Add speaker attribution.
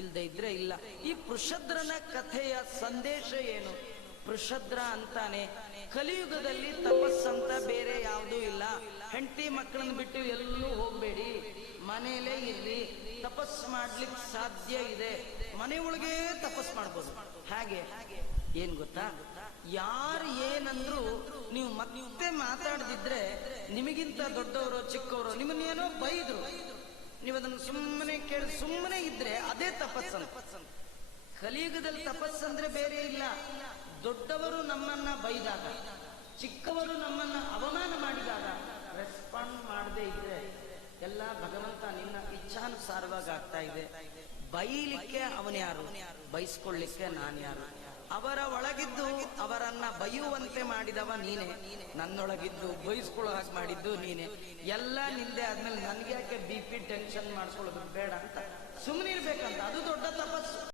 Speaker 1: ಇಲ್ದೆ ಇದ್ರೆ ಇಲ್ಲ. ಈ ಪೃಷದ್ರನ ಕಥೆಯ ಸಂದೇಶ ಏನು? ಪೃಷದ್ರ ಅಂತಾನೆ, ಕಲಿಯುಗದಲ್ಲಿ ತಪಸ್ಸಂತ ಬೇರೆ ಯಾವುದೂ ಇಲ್ಲ. ಹೆಂಡತಿ ಮಕ್ಕಳನ್ನ ಬಿಟ್ಟು ಎಲ್ಲೂ ಹೋಗ್ಬೇಡಿ. ಮನೆಯಲ್ಲೇ ಇರ್ರಿ ತಪಸ್ ಮಾಡ್ಲಿಕ್ಕೆ ಸಾಧ್ಯ ಇದೆ. ಮನೆ ಒಳಗೆ ತಪಸ್ ಮಾಡ್ಬೋದು. ಹಾಗೆ? ಏನ್ ಗೊತ್ತಾ? ಯಾರು ಏನಂದ್ರು ನೀವು ಮತ್ತೆ ಮಾತಾಡದಿದ್ರೆ ನಿಮಗಿಂತ ದೊಡ್ಡವರು ಚಿಕ್ಕವರು ನಿಮ್ಮನ್ನೇನೋ ಬೈದ್ರು. ನೀವು ಅದನ್ನು ಸುಮ್ಮನೆ ಕೇಳಿ, ಸುಮ್ಮನೆ ತಪಸ್ಸಂತ. ಕಲಿಯುಗದಲ್ಲಿ ತಪಸ್ಸಂದ್ರೆ ಬೇರೆ ಇಲ್ಲ. ದೊಡ್ಡವರು ನಮ್ಮನ್ನ ಬೈದಾಗ, ಚಿಕ್ಕವರು ನಮ್ಮನ್ನ ಅವಮಾನ ಮಾಡಿದಾಗ ರೆಸ್ಪಾಂಡ್ ಮಾಡದೇ ಇದ್ರೆ ಎಲ್ಲ ಭಗವಂತ ನಿನ್ನ ಇಚ್ಛಾನುಸಾರವಾಗಿ ಆಗ್ತಾ ಇದೆ. ಬೈಲಿಕ್ಕೆ ಅವನ ಯಾರು? ಬೈಸ್ಕೊಳ್ಳಿಕ್ಕೆ ನಾನು ಯಾರು? ಅವರ ಒಳಗಿದ್ದು ಅವರನ್ನ ಬೈಯುವಂತೆ ಮಾಡಿದವ ನೀನೆ. ನನ್ನೊಳಗಿದ್ದು ಬೈಸ್ಕೊಳ್ಳೋ ಹಾಗೆ ಮಾಡಿದ್ದು ನೀನೆ. ಎಲ್ಲ ನಿಂದೆ ಆದ್ಮೇಲೆ ನನ್ಗೆ ಯಾಕೆ ಬಿ ಪಿ ಟೆನ್ಷನ್ ಮಾಡ್ಕೊಳ್ಳೋದು ಬೇಡ ಅಂತ ಸುಮ್ಮನಿರ್ಬೇಕಂತ ಅದು ದೊಡ್ಡ ತಪಸ್ಸು.